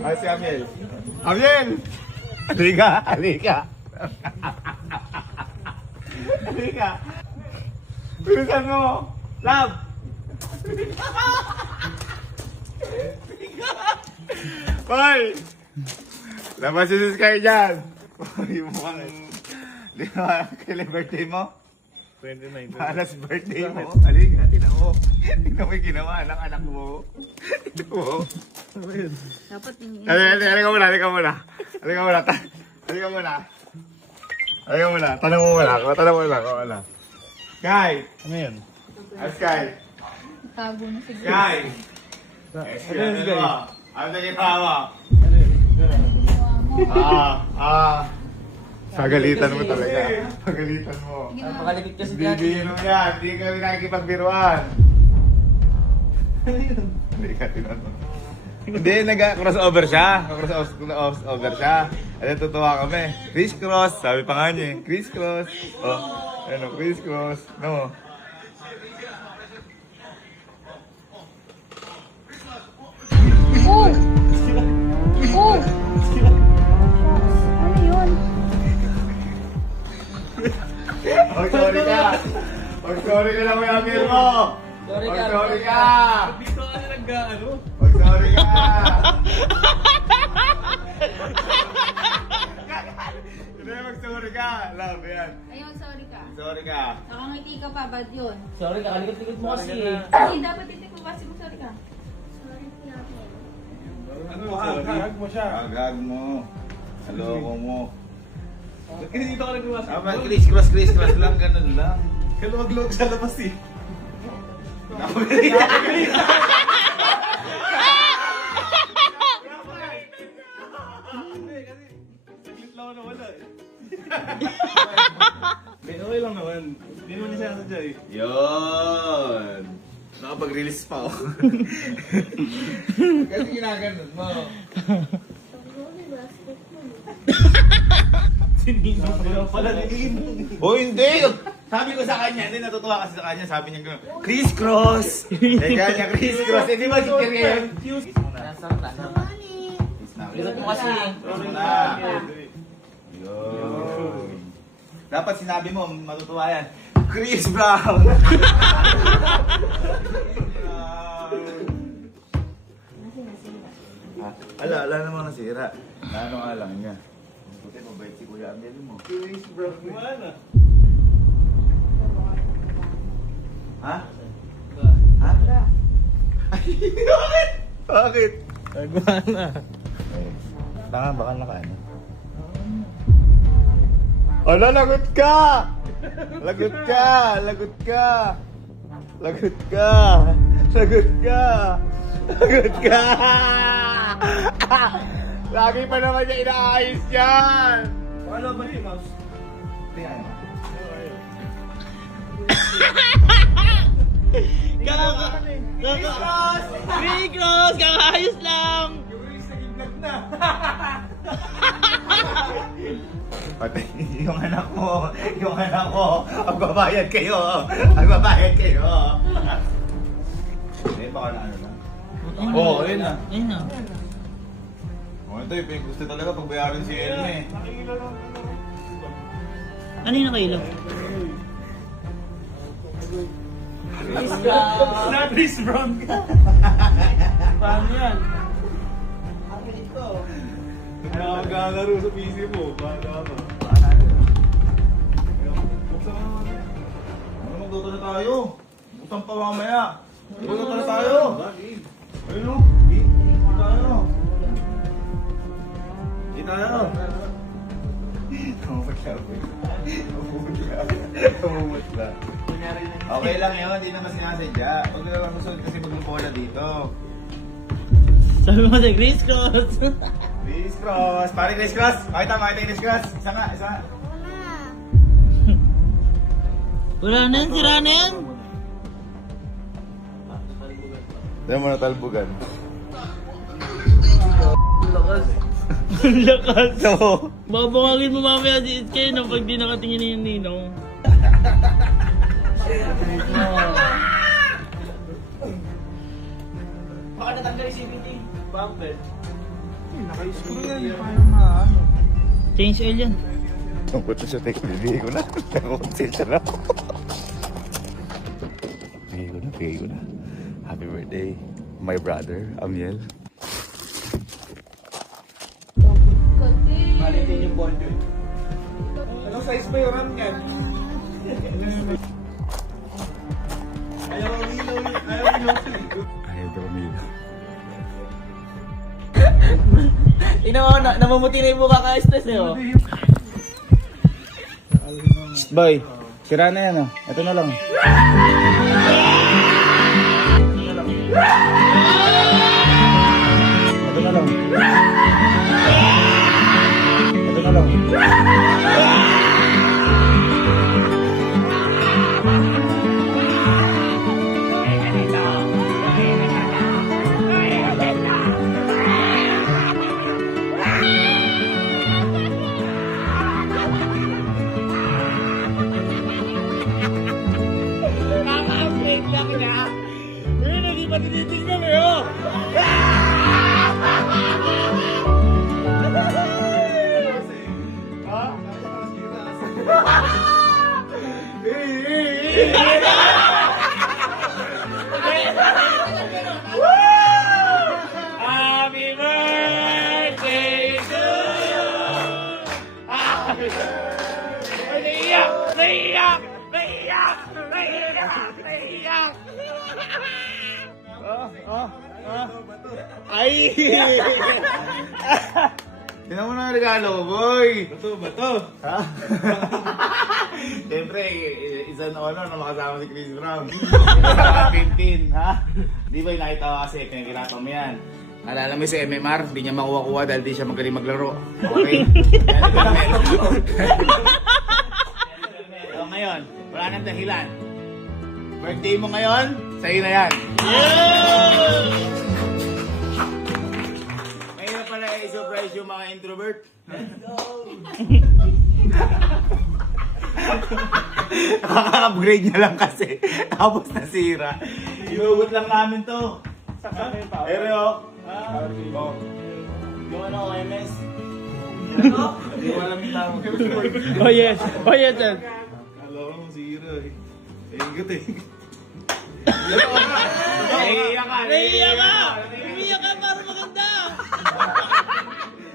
Ah, si Amiel. Amiel! Halika, halika. Halika. Bilisan mo. Love! Hoy! Labas si Sky dyan. Hoy, mukhang... Di ba, kailan birthday mo? 29. Malas birthday mo. Halika, tinan mo. Tinan mo yung ginawa ng anak mo. Tinan mo. Dapat yung... Halika muna, halika muna. Halika muna, halika muna. Halika muna, tanong mo muna. Tanong mo muna, wala. Sky! Ano yun? Ah, Sky! Tago na siguro. Sky! Ano Sky, yun, ano Sky? mo? Ano na ginawa mo? Ano yun? Pagalitan mo talaga. Pagalitan mo. Napakalikit kasi Bibiro yan, hindi kami nakikipagbiruan. Ano yun? Hindi ka tinanong. Hindi, nag-crossover siya. Nag-crossover siya. At natutuwa kami. Chris Cross, sabi pa nga niya. Chris Cross. Oh, ano, Chris Cross. No. Oh! Oh! Ano yun? Oh, sorry ka. Oh, sorry ka na may amir mo. Sorry Oh, ka. sorry ka. Dito kasi nag-ano? Oh, sorry ka. Hindi, mag-sorry ka. Love, yan. Ayun, sorry ka. Sorry ka. Nakangiti ka pa, bad yun. Sorry ka, kalikot-likot mo kasi eh. Hindi, dapat titik mo kasi mo, sorry ka. Ano hag mo siya? Agag mo. Aloko mo. Ba't kasi dito ka nagluwas? Chris cross lang, ganun lang. Kaluwag-luwag sa labas eh. Hindi, kasi saglit lang ako nawala eh. Hindi, okay lang naman. Hindi naman niya sinasadya eh. Yun! Nakapag-release pa ako. Kasi ginaganon mo. Sinino pala nilin. Oh, hindi! Sabi ko sa kanya, hindi natutuwa kasi sa kanya, sabi niya gano'n, Chris Cross! Eh, kanya Chris Cross, hindi ba si Kirill? Nasarap na. Likot mo kasi eh. Na. Yun. Dapat sinabi mo, matutuwa yan. Chris Brown! Ala namang nasira. Ano nga lang niya. Buti mabait si Kuya Amel mo. Chris Brown. Wala na. Ha? Ha? Bakit? Nagawa na. Tanga, baka nakaano. Ala, lagot ka! Lagot ka! Lagot ka! Lagot ka! Lagot ka! Lagot ka! Lagi pa naman niya inaayos yan! Paano ba yung mouse? Tingnan mo. Kakakross! Kakakross! Kakayos lang! Yung release na giglag na. Pati yung anak mo, magbabayad kayo. Magbabayad kayo. Hindi, baka na ano lang. Oo, ayun na. Ayun na. Oh, ito yung gusto talaga pagbayaran si Elme. Nakikila lang. Ano yung nakailaw? Chris Brown. Na Chris Brown ka. Paano yan? Nakakalaro sa PC mo. Paano ba? Buksan mo naman. Ano, magluto na tayo. Buksan pa mamaya. Magluto na tayo. Ayun o. Hindi tayo. Hindi tayo. Tumumutla. Okay lang yun, hindi naman sinasadya. Huwag na lang gusto kasi maglupola dito. Sabi mo sa Chris Cross. Chris Cross! Pare Chris Cross! Makita yung Chris Cross! Isa nga, isa nga. Wala na yan, sira na yan. Dahil mo natalbugan. Lakas. Ang lakas. So, Babangagin mo mamaya si Iskay na pag di nakatingin yung ninong. Baka natanggal yung CVT. Bumper. Naka-screw yan. Paano maano? Change oil yan. Tungkol sa text, bibigay ko na. Nakakonsensya na ako. Bigay ko na. Happy birthday, my brother, Amiel. Kasi. Malitin yung bond yun. Anong size pa yung RAM niyan? Ayaw umilaw yun. Ayaw umilaw siya. Ayaw daw umilaw. Tingnan mo, namumuti na yung mukha ka-stress eh oh. Boy, sira na yan oh. Ito na lang. Ito na lang. Ito na lang. Kaka-update lang niya. Pero hindi pa tinitignan eh oh. Happy birthday to you. Happy birthday. Naiiyak! Naiiyak! Naiiyak! Naiiyak! Naiiyak! Ay! Tingnan mo na ang regalo ko, boy! Bato. Ha? Siyempre, isang honor na makasama si Chris Brown. Pintin, ha? Di ba yung nakita ko kasi, pinagkirata mo yan. Alala mo si MMR, hindi niya makuha-kuha dahil di siya magaling maglaro. Okay? So ngayon, wala nang dahilan. Birthday mo ngayon, sa'yo na yan. Ngayon na pala i-surprise yung mga introvert. Nakaka-upgrade niya lang kasi. Tapos nasira. Inugot lang namin to. Pero, yung ano, MS. Hindi ko alam yung tawag. Oh yes! Oh yes! Sir. Alam ko sira eh. Ingat eh. Naiiyak ka! Naiiyak ka! Umiyak ka para maganda!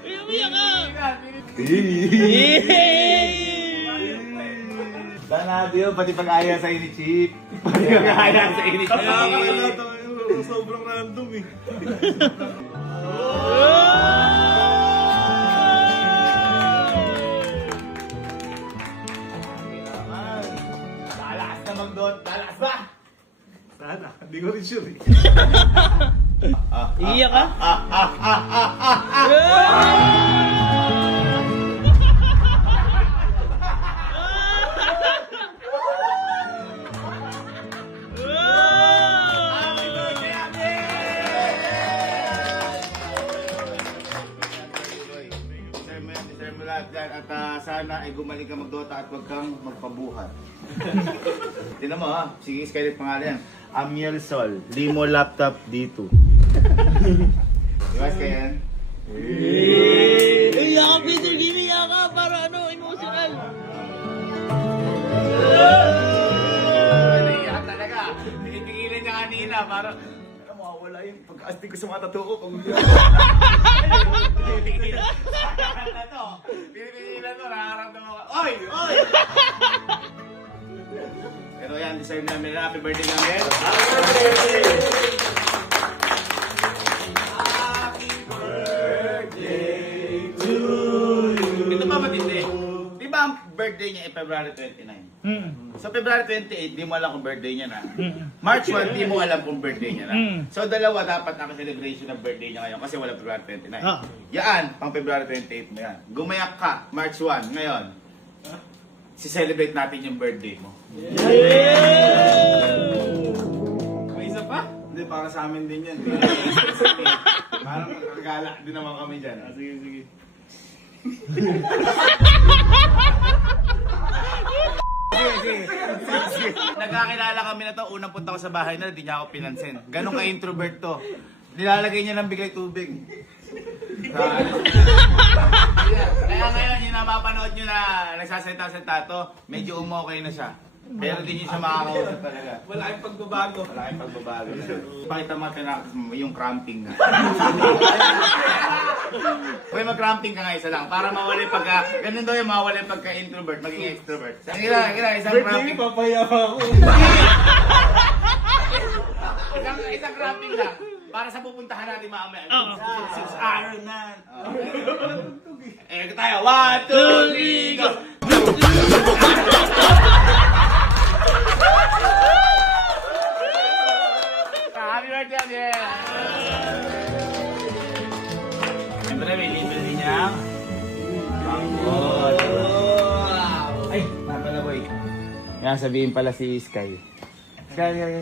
Umiyak ka! Sana yun, pati pag-aya sa ini Chip. Pati pag-aya sa ini Chip. Sobrang random eh. Talakas na magdoon. Talakas ba? Sana. Hindi ko rin sure eh. Iiyak ka? Deserve mo lahat dyan. At sana ay gumaling ka magdota at huwag kang magpabuhat. Tignan mo ha. Sige, Skylit pangalan yan. Amiel Sol. Limo Laptop D2. Diba kaya yan? Iiyak ka, Peter! Giniyak ka! Para ano, emotional! Naiiyak talaga. Tinipigilan niya kanina. Parang, mawawala yung pagka-astig ko sa mga tattoo ko. Pag Pinipigilan. Pinipigilan mo. Nakaramdaman ko. Oy! Oy! Pero yan, deserve namin na. Happy birthday namin. Happy birthday to you. Ito ba matindi? Di ba ang birthday niya ay February 29? So February 28, di mo alam kung birthday niya na. March 1, di mo alam kung birthday niya na. So dalawa dapat naka-celebration ng birthday niya ngayon kasi wala February 29. Yan, pang February 28 mo yan. Gumayak ka, March 1, ngayon. Si-celebrate natin yung birthday mo. May isa pa? Hindi, para sa amin din yan. Parang kakagala din naman kami dyan. Sige. Nagkakilala kami na to, unang punta ko sa bahay na, hindi niya ako pinansin. Ganon ka-introvert to. Nilalagay niya ng bigay tubig. Kaya ngayon, yung napapanood nyo na nagsasalita-salita to, medyo umokay na siya. Pero hindi nyo siya makakausap talaga. Wala kayong pagbabago. Wala kayong pagbabago. Pakita mo yung cramping na. Pwede mag-cramping ka nga isa lang para mawala yung pagka... Ganun daw yung mawala yung pagka-introvert, maging extrovert. Isang cramping. Papaya pa ako. Isang cramping lang. Para sa pupuntahan natin mamaya. 6 hours na. Eh, tayo. 1, 2, 3, go! Happy birthday, Abel! Siyempre, may libre din niya. Ay, napala boy. Yan, sabihin pala si Sky. Sky.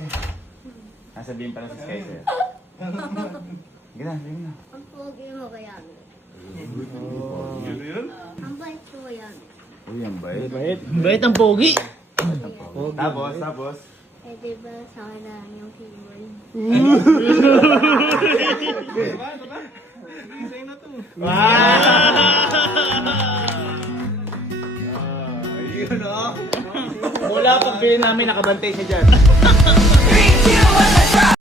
Sabihin pala si Sky sa'yo. Sige na, sige na. Ang pogi mo kaya. Yun? Ang bait ko yan. Uy, ang bait. Bait ang pogi. Tapos. Eh, diba sa akin na yung keyboard? Sa'yo na to. Yun o. Mula pag namin nakabantay siya dyan.